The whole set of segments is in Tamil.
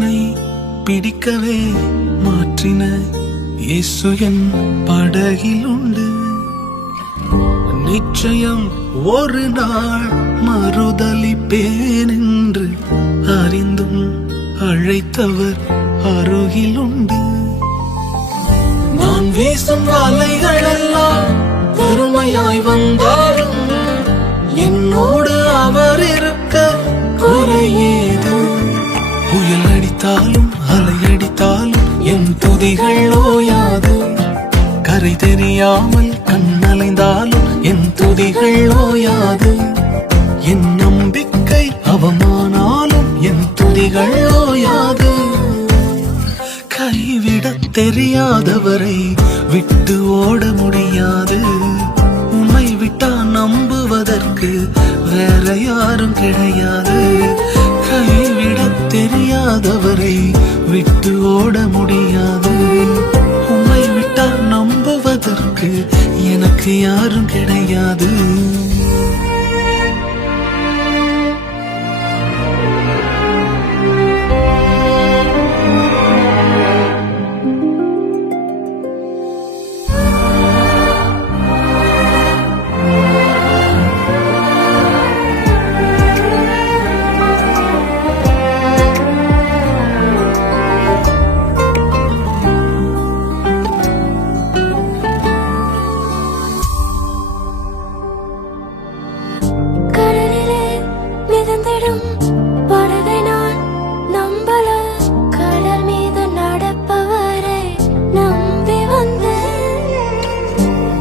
என்னை பிடிக்கவே மாற்றின இயேசு என் படகில் உண்டு. நிச்சயம் ஒரு நாள் மறுதலிப்பேன் என்று அறிந்தும் அழைத்தவர் அருகில் உண்டு. நான் வீசும் வலைகள் எல்லாம் பெருமையாய் வந்தாலும் என்னோடு அவர் இருக்க குறையேது. புயல் அடித்தாலும் அலையடித்தாலும் என் துதிகள் ஓயாது. கரை தெரியாமல் கண்ணலைந்தாலும் என் துதிகள் ஓயாது. என் நம்பிக்கை அவமானாலும் என் துதிகள் ஓயாது. கைவிடத் தெரியாதவரை விட்டு ஓட முடியாது. உம்மை விட்டா நம்புவதற்கு வேற யாரும் கிடையாது. கைவிடத் தெரியாதவரை விட்டு ஓட முடியாது. உம்மை விட்டா நம்புவதற்கு எனக்கு யாரும் கிடையாது.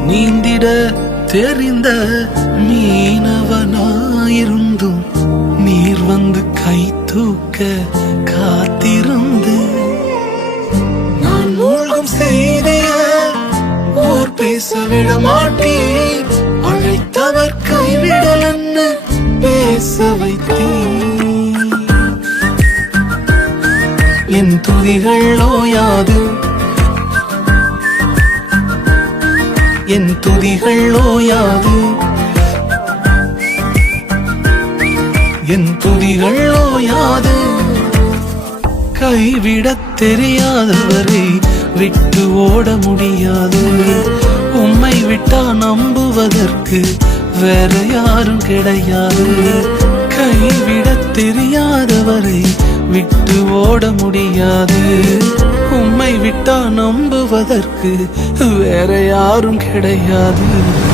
நீந்திட தெரிந்த மீனவனாயிருந்தும் நீர் வந்து கை தூக்க காத்திருந்து. நான் மூழ்கும் செய்திய ஓர் பேச விட மாட்டேன். அழைத்தவர் கைவிடலன்னு பேச வைத்தேன். என் துதிகள் ஓயாது. என் துதிகள் ஓயாது. என் துதிகள் ஓயாது. கைவிடத் தெரியாதவரை விட்டு ஓட முடியாது. உம்மை விட்டா நம்புவதற்கு வேற யாரும் கிடையாது. கைவிடத் தெரியாதவரை விட்டு ஓட முடியாது. உம்மை விட்டா நம்புவதற்கு வேற யாரும் கிடையாது.